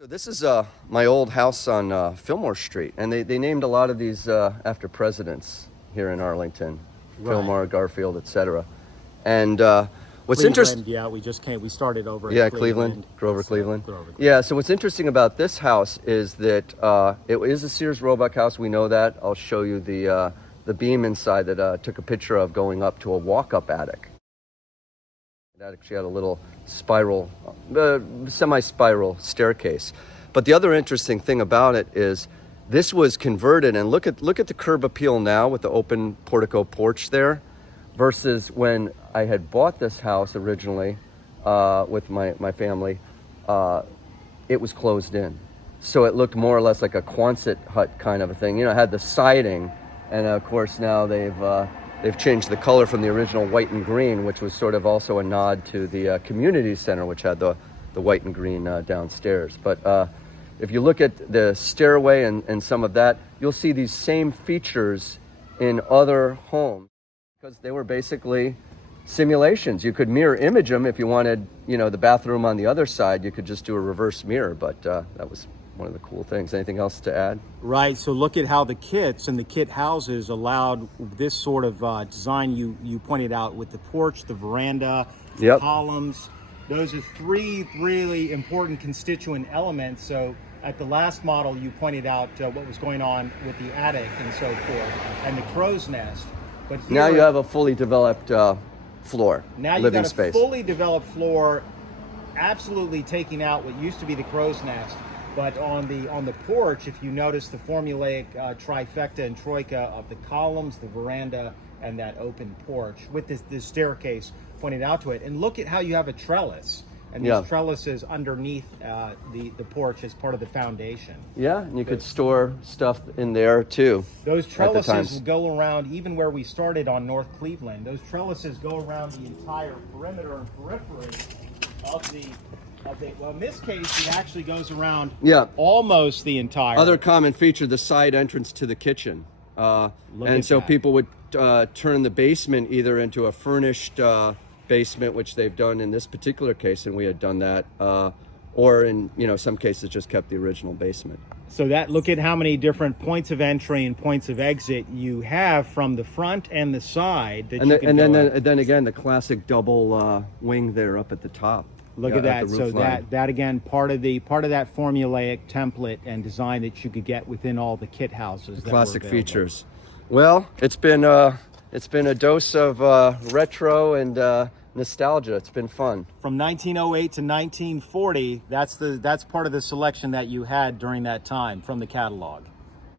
So this is my old house on Fillmore Street, and they named a lot of these after presidents here in Arlington, Right. Fillmore, Garfield, etc. And what's Cleveland, interesting, yeah, we started over yeah, in Cleveland, Grover, So, Cleveland. Grover, Cleveland. Yeah, so what's interesting about this house is that it is a Sears Robuck house. We know that. I'll show you the beam inside that I took a picture of going up to a walk-up attic. That actually had a little spiral, semi-spiral staircase. But the other interesting thing about it is this was converted, and look at the curb appeal now with the open portico porch there, versus when I had bought this house originally with my family. It was closed in, so it looked more or less like a Quonset hut kind of a thing. You know, it had the siding, and of course now they've changed the color from the original white and green, which was sort of also a nod to the community center, which had the white and green downstairs. But if you look at the stairway and some of that, you'll see these same features in other homes because they were basically simulations. You could mirror image them if you wanted, you know, the bathroom on the other side. You could just do a reverse mirror, but that was one of the cool things. Anything else to add? Right. So look at how the kits and the kit houses allowed this sort of design you pointed out with the porch, the veranda, the Yep. columns. Those are three really important constituent elements. So at the last model, you pointed out what was going on with the attic and so forth, and the crow's nest. But here, Now you have a fully developed floor, now you've living got a space. fully developed floor, absolutely taking out what used to be the crow's nest. But on the porch, if you notice the formulaic trifecta and troika of the columns, the veranda, and that open porch with this staircase pointed out to it, and look at how you have a trellis, and these trellises underneath the porch as part of the foundation. Yeah, and you could store stuff in there too. Those trellises times. will go around, even where we started on North Cleveland, those trellises go around the entire perimeter and periphery of the, well, in this case, it actually goes around almost the entire. Other common feature, the side entrance to the kitchen. And so people would turn the basement either into a furnished basement, which they've done in this particular case, and we had done that, or in some cases just kept the original basement. So look at how many different points of entry and points of exit you have from the front and the side. Then again, the classic double wing there up at the top. Look at that. So that again, part of that formulaic template and design that you could get within all the kit houses. Classic features. Well, it's been a dose of retro and nostalgia. It's been fun. From 1908 to 1940, that's part of the selection that you had during that time from the catalog.